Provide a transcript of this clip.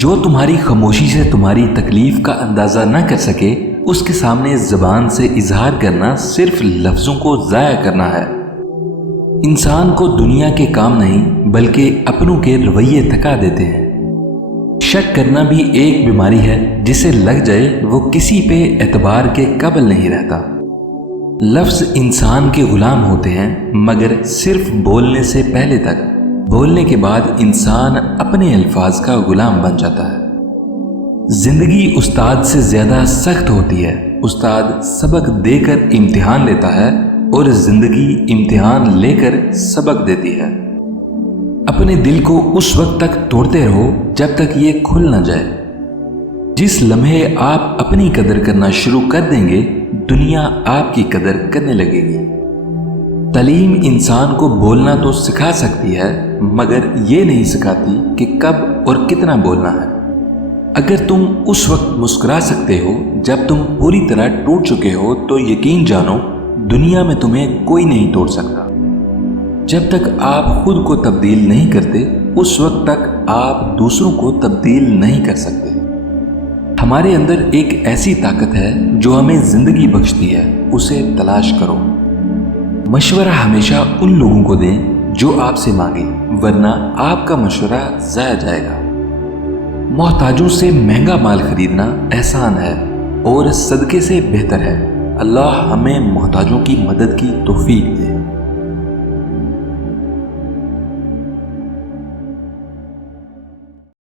جو تمہاری خاموشی سے تمہاری تکلیف کا اندازہ نہ کر سکے، اس کے سامنے زبان سے اظہار کرنا صرف لفظوں کو ضائع کرنا ہے۔ انسان کو دنیا کے کام نہیں بلکہ اپنوں کے رویے تھکا دیتے ہیں۔ شک کرنا بھی ایک بیماری ہے، جسے لگ جائے وہ کسی پہ اعتبار کے قابل نہیں رہتا۔ لفظ انسان کے غلام ہوتے ہیں، مگر صرف بولنے سے پہلے تک۔ بولنے کے بعد انسان اپنے الفاظ کا غلام بن جاتا ہے۔ زندگی استاد سے زیادہ سخت ہوتی ہے۔ استاد سبق دے کر امتحان لیتا ہے اور زندگی امتحان لے کر سبق دیتی ہے۔ اپنے دل کو اس وقت تک توڑتے رہو جب تک یہ کھل نہ جائے۔ جس لمحے آپ اپنی قدر کرنا شروع کر دیں گے، دنیا آپ کی قدر کرنے لگے گی۔ تعلیم انسان کو بولنا تو سکھا سکتی ہے، مگر یہ نہیں سکھاتی کہ کب اور کتنا بولنا ہے۔ اگر تم اس وقت مسکرا سکتے ہو جب تم پوری طرح ٹوٹ چکے ہو، تو یقین جانو دنیا میں تمہیں کوئی نہیں توڑ سکتا۔ جب تک آپ خود کو تبدیل نہیں کرتے، اس وقت تک آپ دوسروں کو تبدیل نہیں کر سکتے۔ ہمارے اندر ایک ایسی طاقت ہے جو ہمیں زندگی بخشتی ہے، اسے تلاش کرو۔ مشورہ ہمیشہ ان لوگوں کو دیں جو آپ سے مانگیں، ورنہ آپ کا مشورہ ضائع جائے گا۔ محتاجوں سے مہنگا مال خریدنا احسان ہے اور صدقے سے بہتر ہے۔ اللہ ہمیں محتاجوں کی مدد کی توفیق دے۔